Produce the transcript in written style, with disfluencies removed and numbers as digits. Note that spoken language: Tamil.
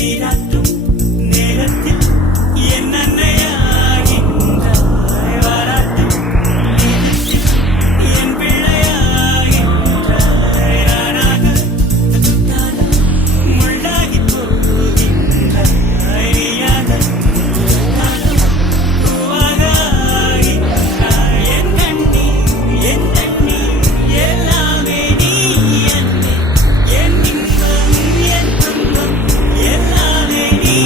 நீராட்டும் நேரத்தில் என் அன்னையாகின்றாய் வாராட்டும் நேரத்தில் என் பிள்ளையாகின்றாய் நானாக தொட்டாலும் முள்ளாகி போகின்றாய் நீயாக தொட்டாலும் பூவாக ஆகின்றாய் என் கண்ணீர் என் தண்ணீர் எல்லாமே நீ அன்பே என் இன்பம் என் துன்பம் எல்லாமே நீ